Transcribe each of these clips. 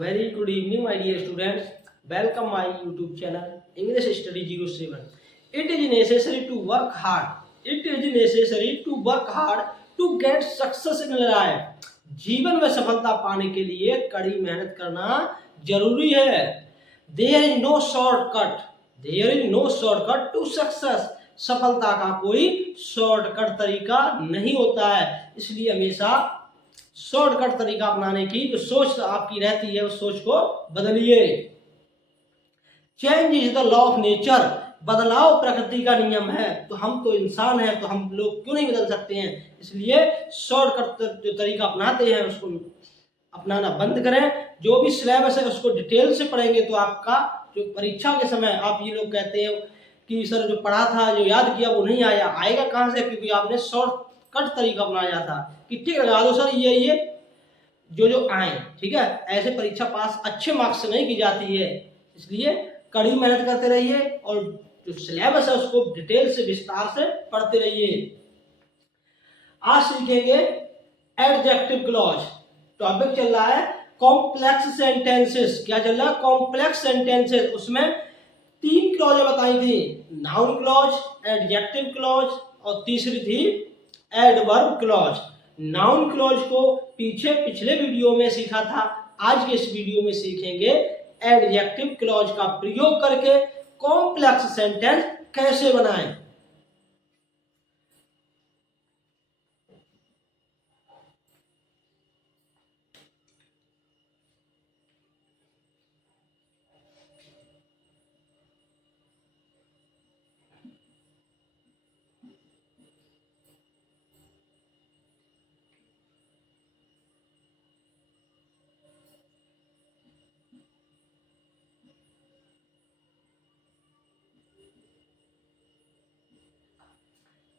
Very good evening, my dear students. Welcome my YouTube channel English Study 07. It is necessary to work hard. It is necessary to work hard to get success in life. जीवन में सफलता पाने के लिए कड़ी मेहनत करना जरूरी है. There is no shortcut. There is no shortcut to success. सफलता का कोई शॉर्टकट तरीका नहीं होता है, इसलिए हमेशा शॉर्टकट तरीका अपनाने की जो सोच आपकी रहती है उस सोच को बदलिए. Change is the law of nature. बदलाव प्रकृति का नियम है. तो हम तो इंसान हैं, तो हम लोग क्यों नहीं बदल सकते हैं. इसलिए शॉर्टकट जो तरीका अपनाते हैं उसको अपनाना बंद करें. जो भी सिलेबस है उसको डिटेल से पढ़ेंगे तो आपका जो परीक्षा के समय आप ये लोग कहते हैं कि सर जो पढ़ा था जो याद किया वो नहीं आया, आएगा कहाँ से, क्योंकि आपने शॉर्टकट तरीका अपनाया था कि टिक लगा दो सर ये जो आए. ठीक है, ऐसे परीक्षा पास अच्छे मार्क्स से नहीं की जाती है. इसलिए कड़ी मेहनत करते रहिए और जो सिलेबस है उसको डिटेल से विस्तार से पढ़ते रहिए. आज सीखेंगे एडजेक्टिव क्लॉज. टॉपिक चल रहा है कॉम्प्लेक्स सेंटेंसेस. क्या चल रहा है? Complex sentences. उसमें 3 क्लॉज बताई थी, नाउन क्लॉज, एडजेक्टिव क्लॉज और तीसरी थी एडवर्ब क्लॉज. नाउन क्लॉज को पिछले वीडियो में सीखा था. आज के इस वीडियो में सीखेंगे एडजेक्टिव क्लॉज का प्रयोग करके कॉम्प्लेक्स सेंटेंस कैसे बनाएं.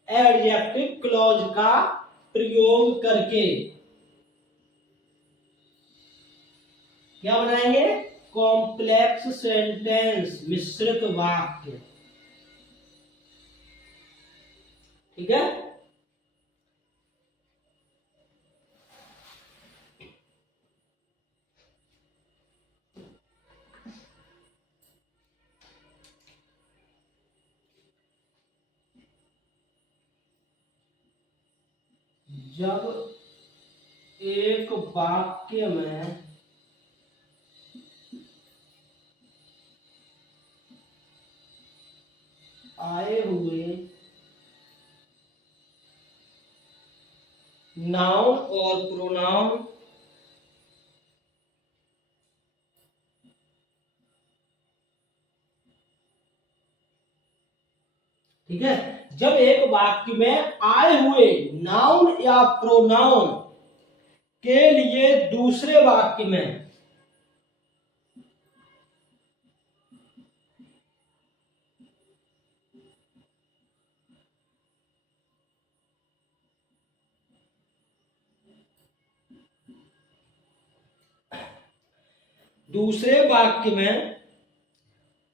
एडजेक्टिव क्लॉज का प्रयोग करके क्या बनाएंगे? कॉम्प्लेक्स सेंटेंस, मिश्रित वाक्य. ठीक है, जब एक वाक्य में आए हुए नाउन और प्रोनाउन ठीक है, जब एक वाक्य में आए हुए नाउन या प्रोनाउन के लिए दूसरे वाक्य में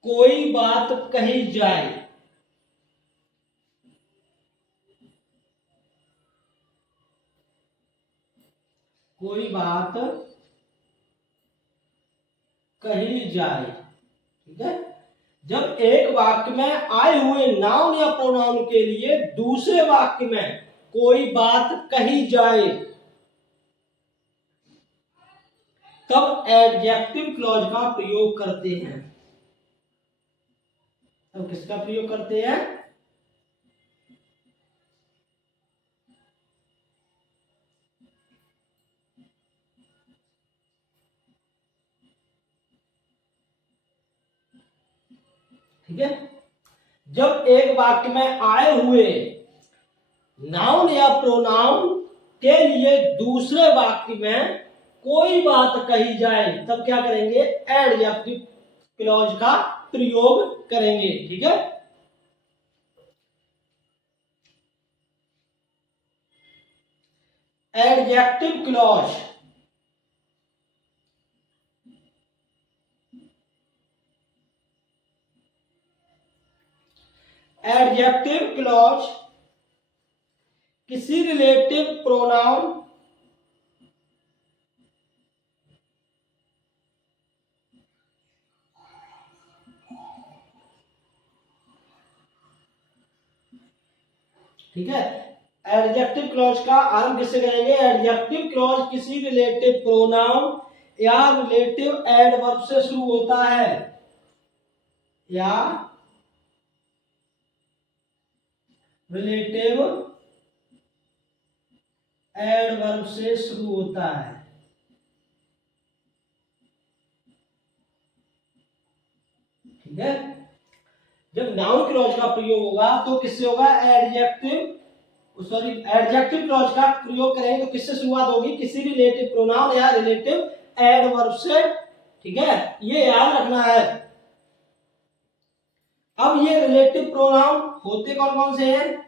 कोई बात कही जाए, कोई बात कही जाए. ठीक है, जब एक वाक्य में आए हुए नाउन या प्रोनाउन के लिए दूसरे वाक्य में कोई बात कही जाए तब एडजेक्टिव क्लॉज का प्रयोग करते हैं. तब किसका प्रयोग करते हैं? ठीक है, जब एक वाक्य में आए हुए नाउन या प्रोनाउन के लिए दूसरे वाक्य में कोई बात कही जाए तब क्या करेंगे? एडजेक्टिव क्लॉज का प्रयोग करेंगे. ठीक है, एडजेक्टिव क्लॉज. एडजेक्टिव क्लॉज किसी रिलेटिव प्रोनाउन ठीक है। एडजेक्टिव क्लॉज का आरंभ किससे करेंगे? एडजेक्टिव क्लॉज किसी रिलेटिव प्रोनाउन या रिलेटिव एडवर्ब से शुरू होता है, या रिलेटिव एडवर्ब से शुरू होता है। ठीक है। जब नाउन क्लॉज का प्रयोग होगा तो किससे होगा? एडजेक्टिव क्लॉज का प्रयोग करेंगे तो किससे शुरुआत होगी? किसी रिलेटिव प्रोनाउन या रिलेटिव एडवर्ब से। ठीक है, ये याद रखना है। अब ये रिलेटिव प्रोनाउन होते कौन कौन से हैं?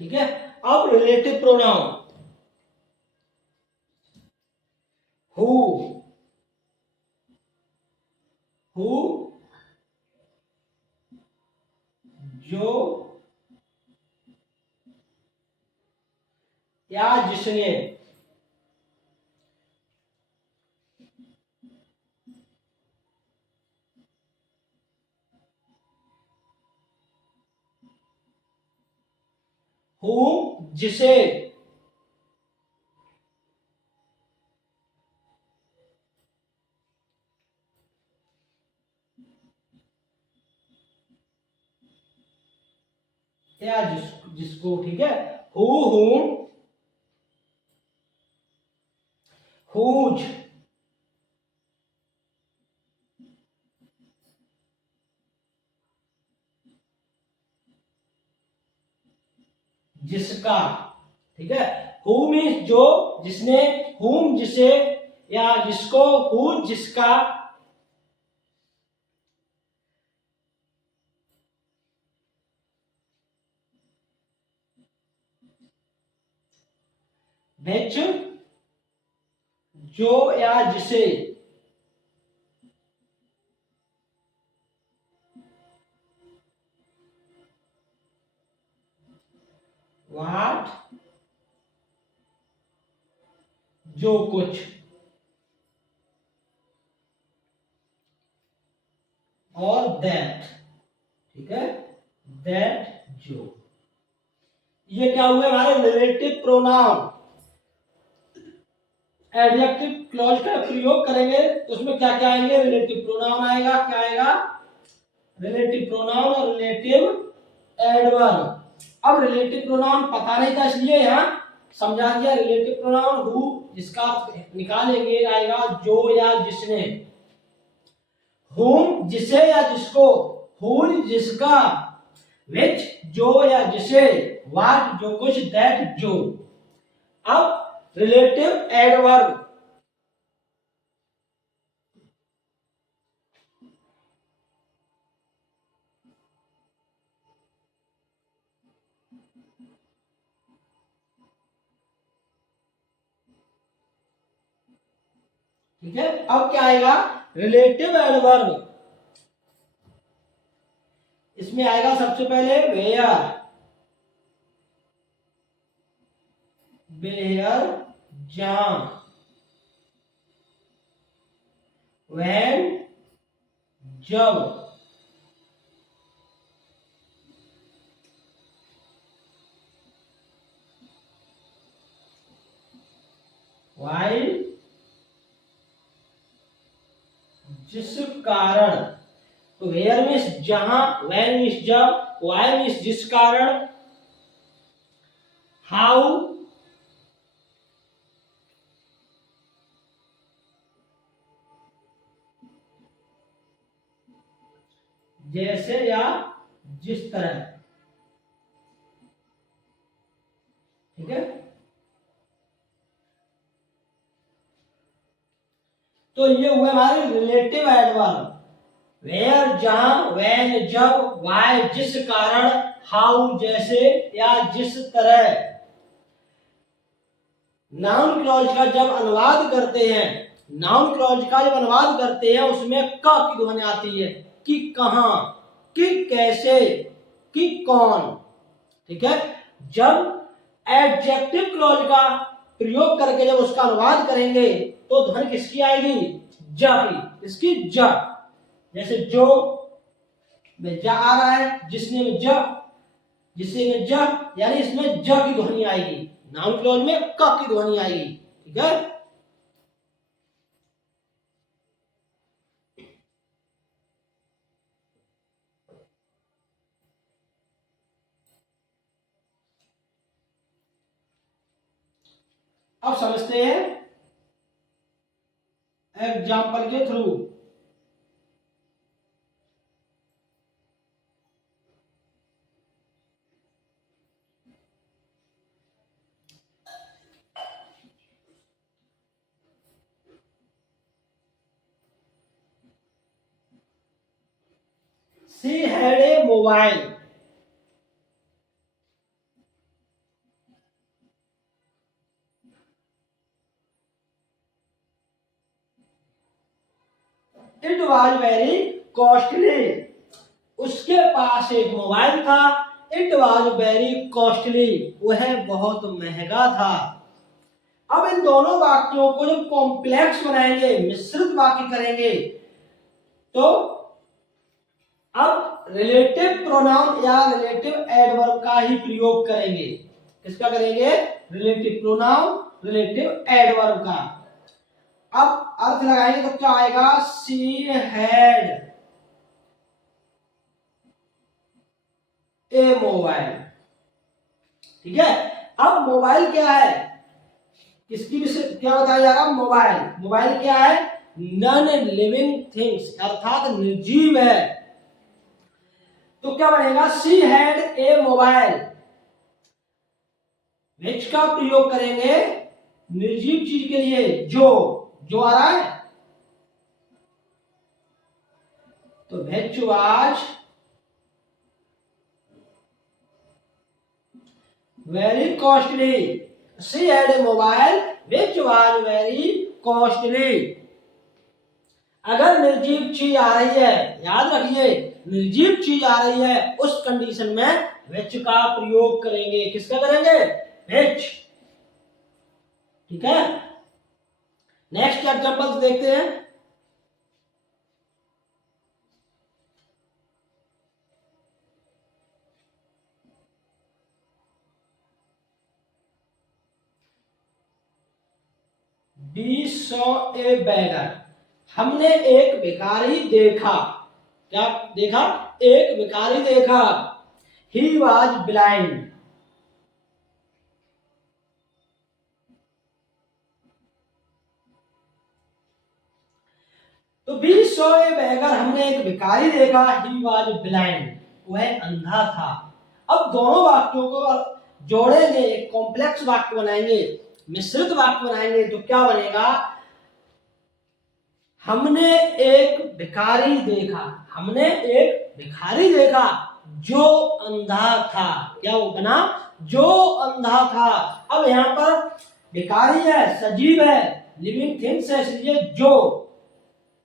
ठीक है। अब रिलेटिव प्रोनाउन हु, जो, या जिसने। हु, जिसे, या जिसको। ठीक है। हु, हुम, हुज, जिसका। ठीक है। हु मीन्स जो, जिसने, हुम जिसे या जिसको, हु जिसका, विच जो या जिसे, व्हाट जो कुछ, और दैट। ठीक है, दैट जो। ये क्या हुए हमारे रिलेटिव प्रोनाउन। एडजेक्टिव क्लॉज का प्रयोग करेंगे तो उसमें क्या क्या आएंगे? रिलेटिव प्रोनाउन आएगा। क्या आएगा? रिलेटिव प्रोनाउन और रिलेटिव एडवर्ब। अब रिलेटिव प्रोनाउन पता नहीं था इसलिए यहां समझा दिया। रिलेटिव प्रोनाउन हु, जिसका निकालेंगे आएगा जो या जिसने, हुम जिसे या जिसको, हुज जिसका, विच जो या जिसे, व्हाट जो कुछ, दैट जो। अब रिलेटिव एडवर्ब, ठीक है। अब क्या आएगा? Relative adverb. इसमें आएगा सबसे पहले वेयर, वेयर जहां, व्हेन जब, व्हाइल जिस कारण। तो वेयर मीन्स जहां, व्हेन मीन्स जब, व्हाई मीन्स जिस कारण, हाउ जैसे या जिस तरह। ठीक है। तो ये हुए हमारे रिलेटिव एडवर्ब। वेयर जहां, व्हेन जब, व्हाई जिस कारण, हाउ जैसे या जिस तरह। नाउन क्लॉज का जब अनुवाद करते हैं, नाउन क्लॉज का जब अनुवाद करते हैं उसमें क की ध्वनि आती है। कि कहां, कि कैसे, कि कौन। ठीक है। जब एडजेक्टिव क्लॉज का प्रयोग करके जब उसका अनुवाद करेंगे तो ध्वनि किसकी आएगी? ज की। इसकी ज। जैसे जो में जा आ रहा है, जिसने में ज, जिससे में ज, यानी इसमें ज की ध्वनि आएगी। नाउन क्लॉज में क की ध्वनि आएगी। ठीक है। अब समझते हैं एग्जाम्पल के through. She had a mobile. It was very costly. उसके पास एक मोबाइल था। It was very costly. वह बहुत महंगा था। अब इन दोनों वाक्यों को जब कॉम्प्लेक्स बनाएंगे, मिश्रित वाक्य करेंगे, तो अब रिलेटिव प्रोनाउन या रिलेटिव एडवर्ब का ही प्रयोग करेंगे। किसका करेंगे? रिलेटिव प्रोनाउन, रिलेटिव एडवर्ब का। अब अर्थ लगाएंगे तो क्या आएगा? She had a mobile. ठीक है। अब मोबाइल क्या है? किसकी विषय क्या बताया जा रहा? मोबाइल। मोबाइल क्या है? नॉन लिविंग थिंग्स, अर्थात निर्जीव है। तो क्या बनेगा? She had a mobile. Which का प्रयोग करेंगे निर्जीव चीज के लिए। जो आ रहा है तो which was very costly. She had a mobile which was very costly. अगर निर्जीव चीज आ रही है, याद रखिए निर्जीव चीज आ रही है, उस कंडीशन में विच का प्रयोग करेंगे। किसका करेंगे? विच। ठीक है। नेक्स्ट एग्जांपल्स देखते हैं। We saw a beggar. हमने एक भिखारी देखा। क्या देखा? एक भिखारी देखा। He was blind. तो we saw a beggar, हमने एक भिखारी देखा। He was blind. वह अंधा था। अब दोनों वाक्यों को जोड़ेंगे, एक कॉम्प्लेक्स वाक्य बनाएंगे, मिश्रित वाक्य बनाएंगे, तो क्या बनेगा? हमने एक भिखारी देखा। हमने एक भिखारी देखा जो अंधा था। क्या वो बना? जो अंधा था। अब यहां पर भिखारी है, सजीव है, लिविंग थिंग्स है, इसलिए जो,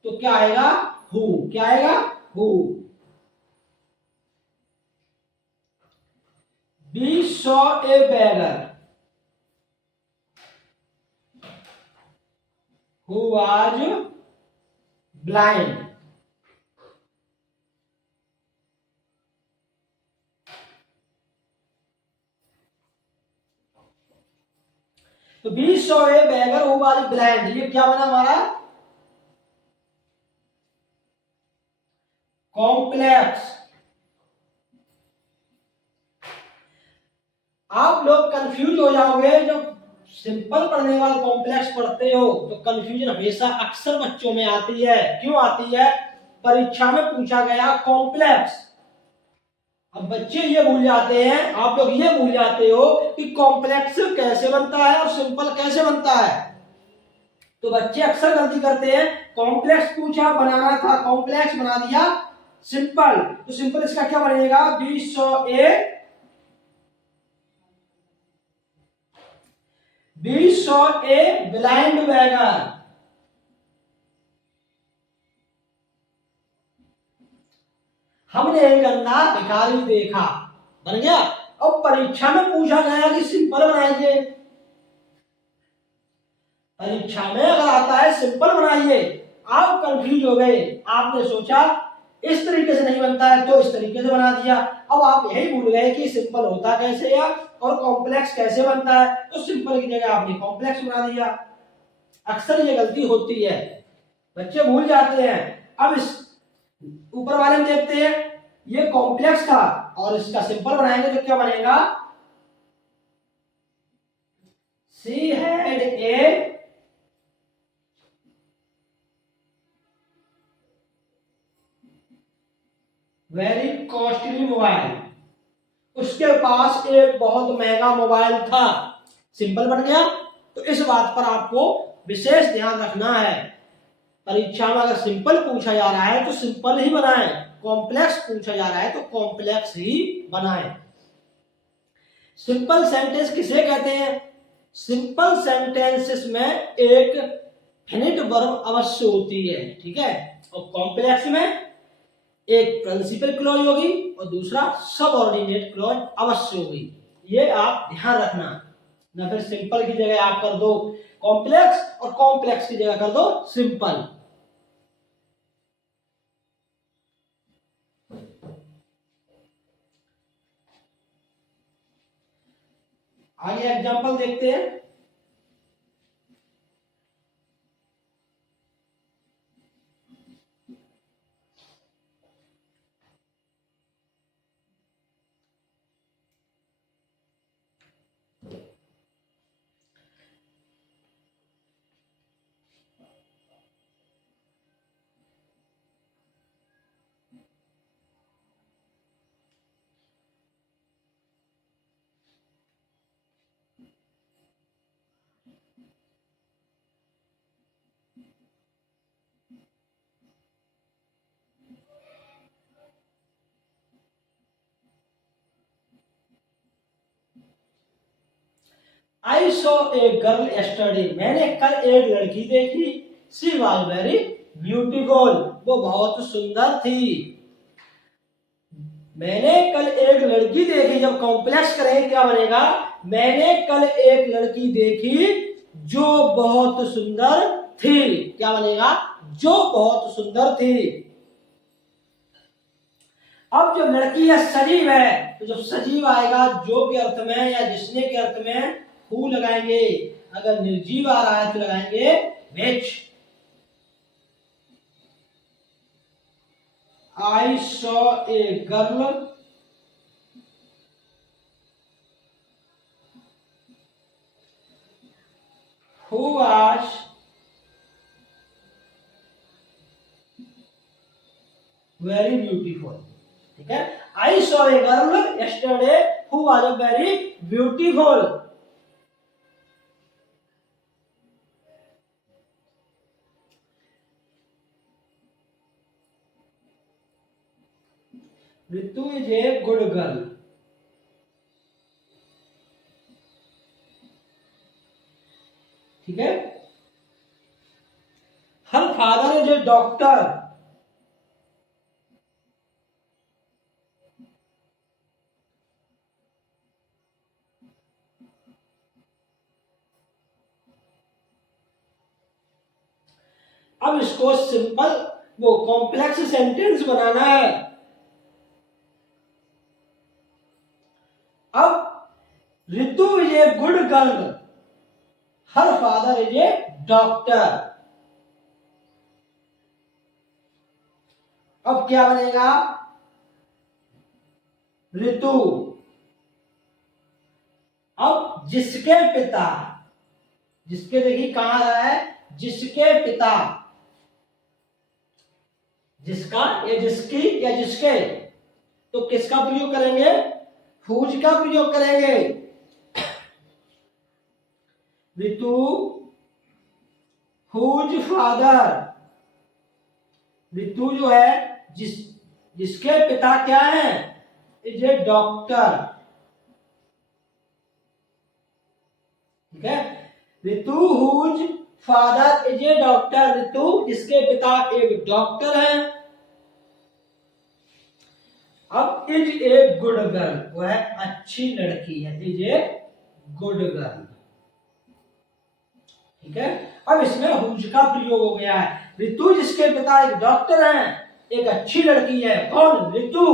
तो क्या आएगा? हु। क्या आएगा? Who. We saw a beggar who was blind. तो we saw a beggar who was blind, ये क्या बना हमारा? कॉम्प्लेक्स। आप लोग कंफ्यूज हो जाओगे जब सिंपल पढ़ने वाले कॉम्प्लेक्स पढ़ते हो, तो कंफ्यूजन हमेशा अक्सर बच्चों में आती है। क्यों आती है? परीक्षा में पूछा गया कॉम्प्लेक्स। अब बच्चे ये भूल जाते हैं, आप लोग ये भूल जाते हो कि कॉम्प्लेक्स कैसे बनता है और सिंपल कैसे बनता है। तो बच्चे अक्सर गलती करते हैं, कॉम्प्लेक्स पूछा, बनाना था, कॉम्प्लेक्स बना दिया सिंपल। तो सिंपल इसका क्या बनेगा? We saw a blind beggar. हमने एक अंधा भिखारी देखा। बन गया। अब परीक्षा में पूछा गया कि सिंपल बनाइए, परीक्षा में अगर आता है सिंपल बनाइए, आप कंफ्यूज हो गए, आपने सोचा इस तरीके से नहीं बनता है तो इस तरीके से बना दिया। अब आप यही भूल गए कि सिंपल होता कैसे है और कॉम्प्लेक्स कैसे बनता है, तो सिंपल की जगह आपने कॉम्प्लेक्स बना दिया। अक्सर ये गलती होती है, बच्चे भूल जाते हैं। अब इस ऊपर वाले में देखते हैं, ये कॉम्प्लेक्स था और इसका सिंपल बनाएंगे तो क्या बनेगा, she had a very costly mobile, उसके पास एक बहुत महंगा मोबाइल था, सिंपल बन गया। तो इस बात पर आपको विशेष ध्यान रखना है, परीक्षा में अगर सिंपल पूछा जा रहा है तो सिंपल ही बनाएं, कॉम्प्लेक्स पूछा जा रहा है तो कॉम्प्लेक्स ही बनाएं। सिंपल सेंटेंस किसे कहते हैं, सिंपल सेंटेंसेस में एक फिनिट वर्ब अवश्य होती है, ठीक है, और कॉम्प्लेक्स में एक प्रिंसिपल क्लॉज होगी और दूसरा सबऑर्डिनेट क्लॉज अवश्य होगी, ये आप ध्यान रखना। ना फिर सिंपल की जगह आप कर दो कॉम्प्लेक्स और कॉम्प्लेक्स की जगह कर दो सिंपल। आगे एग्जांपल देखते हैं। I saw a girl yesterday, मैंने कल एक लड़की देखी, शी वॉज वेरी ब्यूटीफुल, वो बहुत सुंदर थी। मैंने कल एक लड़की देखी, जब कॉम्प्लेक्स करें क्या बनेगा, मैंने कल एक लड़की देखी जो बहुत सुंदर थी, क्या बनेगा, जो बहुत सुंदर थी। अब जब लड़की है सजीव है, तो जब सजीव आएगा जो के अर्थ में या जिसने के अर्थ में हु लगाएंगे, अगर निर्जीव आ रहा है तो लगाएंगे which। I saw a girl who was very beautiful, ठीक है। I saw a girl yesterday who was very beautiful। Ritu is a good girl, ठीक है। Her father is a doctor, अब इसको सिंपल वो कॉम्प्लेक्स सेंटेंस बनाना है। अब Ritu is a good girl, her father is a doctor, अब क्या बनेगा, ऋतु। अब जिसके पिता, जिसके देखिए कहां आ रहा है, जिसके पिता, जिसका या जिसकी या जिसके, तो किसका प्रयोग करेंगे, हुज का प्रयोग करेंगे। ऋतु हुज फादर, ऋतु जो है जिसके पिता क्या है, इज ए डॉक्टर, ठीक है। Ritu whose father is a doctor, Ritu जिसके पिता एक डॉक्टर है। अब इज ए गुड गर्ल, वह अच्छी लड़की है, इज ए गुड गर्ल। ठीक है, अब इसमें हुज का प्रयोग हो गया है। ऋतु जिसके पिता एक डॉक्टर हैं, एक अच्छी लड़की है। कौन? ऋतु।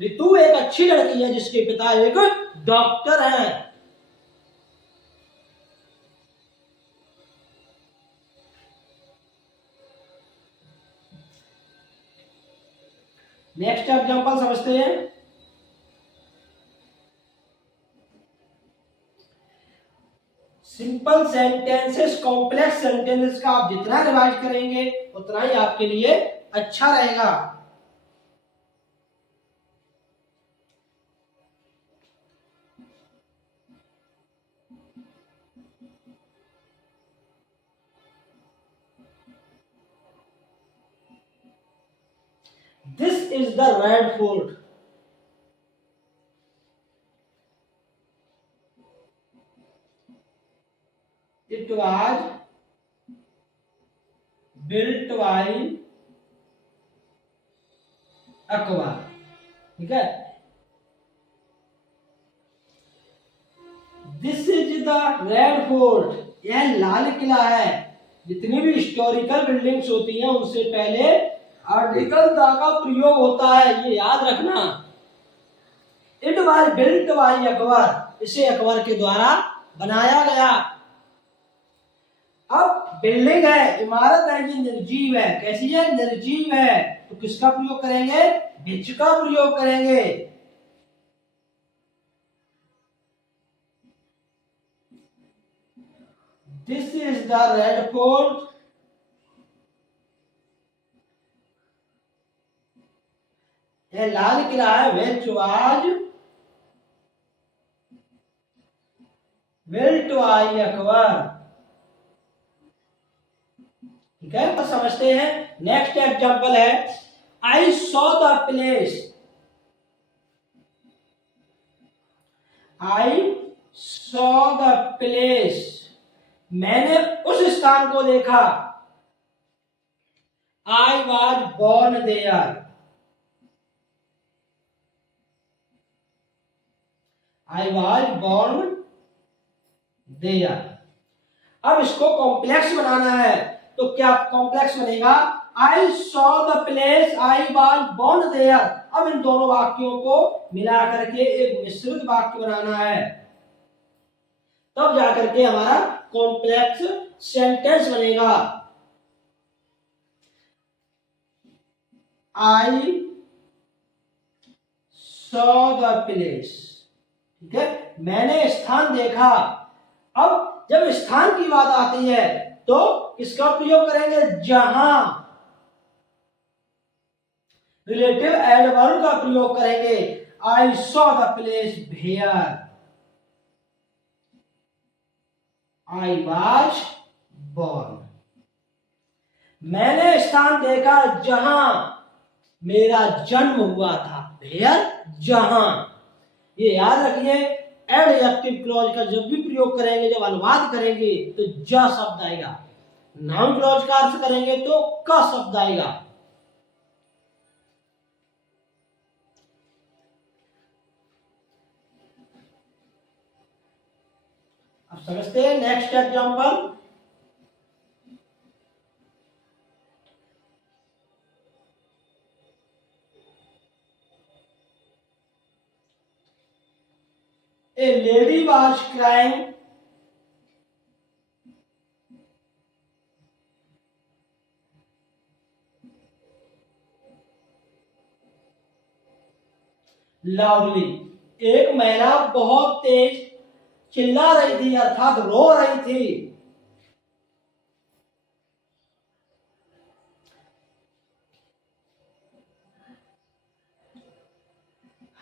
ऋतु एक अच्छी लड़की है जिसके पिता एक डॉक्टर हैं। नेक्स्ट एग्जांपल समझते हैं। सिंपल सेंटेंसेस, कॉम्प्लेक्स सेंटेंसेस का आप जितना रिवाइज करेंगे उतना ही आपके लिए अच्छा रहेगा। This is the red fort. It was built by Akbar. ठीक है, this is the Red Fort, यह लाल किला है। जितनी भी हिस्टोरिकल बिल्डिंग्स होती हैं उनसे पहले आर्टिकल द का प्रयोग होता है, ये याद रखना। It was built by Akbar, इसे अकबर के द्वारा बनाया गया। अब बिल्डिंग है, इमारत है, ये निर्जीव है। कैसी है? निर्जीव है। तो किसका प्रयोग करेंगे? विच का प्रयोग करेंगे। This is the Red Fort, यह लाल किला है। Which was built by Akbar. ठीक है, तो समझते हैं। नेक्स्ट एग्जांपल है, I saw the place, I saw the place, मैंने उस स्थान को देखा। I was born there, I was born there. अब इसको कॉम्प्लेक्स बनाना है, तो क्या कॉम्प्लेक्स बनेगा? I saw the place I was born there. अब इन दोनों वाक्यों को मिला करके एक मिश्रित वाक्य बनाना है, तब जाकर के हमारा कॉम्प्लेक्स सेंटेंस बनेगा। आई सॉ द प्लेस, ठीक है, मैंने स्थान देखा। अब जब स्थान की बात आती है तो किसका प्रयोग करेंगे? जहां। रिलेटिव एडवर्ब का प्रयोग करेंगे। I saw the place where I was born, मैंने स्थान देखा जहां मेरा जन्म हुआ था। वेयर, जहां। ये याद रखिए, एडजेक्टिव क्लॉज का जब भी प्रयोग करेंगे, जब अनुवाद करेंगे तो ज शब्द आएगा। नाउन क्लॉज का अर्थ करेंगे तो क शब्द आएगा। अब समझते हैं next example. A lady was crying loudly, एक महिला बहुत तेज चिल्ला रही थी, अर्थात रो रही थी।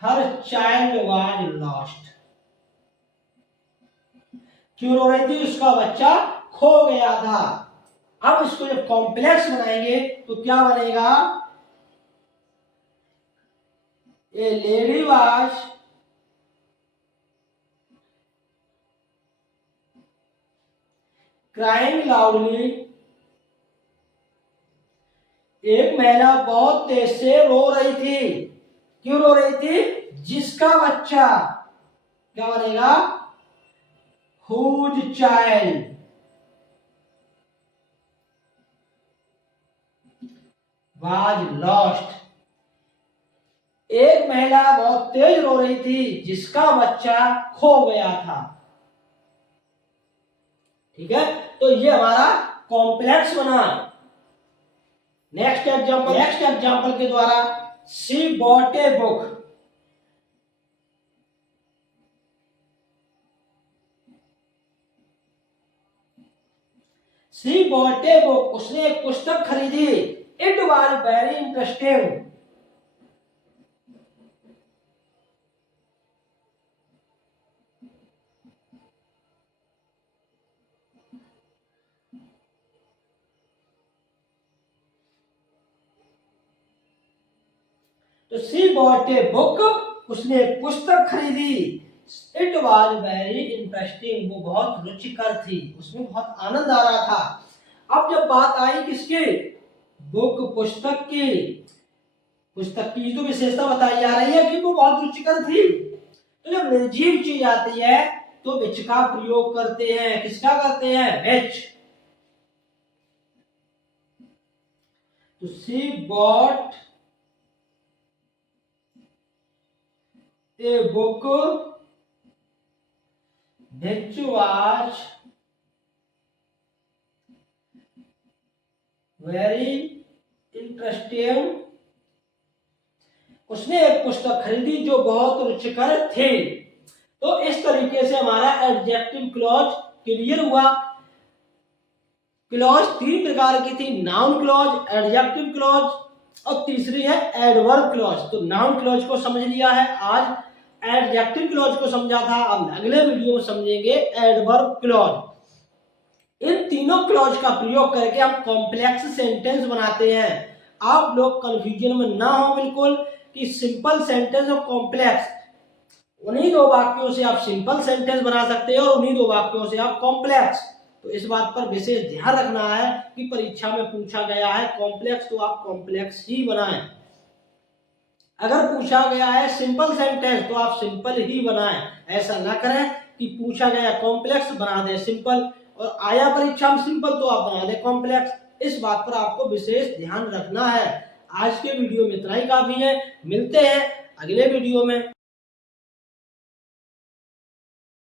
Her child was lost, क्यों रो रही थी? उसका बच्चा खो गया था। अब इसको जब कॉम्प्लेक्स बनाएंगे तो क्या बनेगा? ए लेडी वाज क्राइंग लाउडली, एक महिला बहुत तेज से रो रही थी। क्यों रो रही थी? जिसका बच्चा, क्या बनेगा? whose child was lost। एक महिला बहुत तेज रो रही थी जिसका बच्चा खो गया था। ठीक है, तो ये हमारा कॉम्प्लेक्स बना। नेक्स्ट एग्जांपल के द्वारा, she bought a book. She bought a book, उसने एक पुस्तक खरीदी। It was very interesting. तो शी बॉट ए बुक, उसने एक पुस्तक खरीदी। इट वाज वेरी इंटरेस्टिंग, वो बहुत रुचिकर थी, उसमें बहुत आनंद आ रहा था। अब जब बात आई किसकी? बुक, पुस्तक की। पुस्तक की जो विशेषता बताई जा रही है कि वो बहुत रुचिकर थी। तो जब निर्जीव चीज आती है तो विच का प्रयोग करते हैं। किसका करते हैं? विच। तो she bought a book which was very interesting। उसने एक पुस्तक खरीदी जो बहुत रुचिकर थे। तो इस तरीके से हमारा एडजेक्टिव क्लॉज क्लियर हुआ। क्लॉज तीन प्रकार की थी, नाउन क्लॉज, एडजेक्टिव क्लॉज और तीसरी है एडवर्ब क्लॉज। तो नाउन क्लॉज को समझ लिया है, आज एडजेक्टिव क्लॉज को समझा था, अब अगले वीडियो में समझेंगे एडवर्ब क्लॉज। इन तीनों क्लॉज का प्रयोग करके हम कॉम्प्लेक्स सेंटेंस बनाते हैं। आप लोग कंफ्यूजन में ना हो बिल्कुल कि सिंपल सेंटेंस और कॉम्प्लेक्स, उन्हीं दो वाक्यों से आप सिंपल सेंटेंस बना सकते हैं और उन्हीं दो वाक्यों से आप कॉम्प्लेक्स। तो इस बात पर विशेष ध्यान रखना है कि परीक्षा में पूछा गया है कॉम्प्लेक्स तो आप कॉम्प्लेक्स ही बनाएं। अगर पूछा गया है सिंपल सेंटेंस तो आप सिंपल ही बनाएं। ऐसा ना करें कि पूछा गया कॉम्प्लेक्स बना दे सिंपल, और आया परीक्षा में सिंपल तो आप बना दे कॉम्प्लेक्स। इस बात पर आपको विशेष ध्यान रखना है। आज के वीडियो में इतना ही काफी है, मिलते हैं अगले वीडियो में।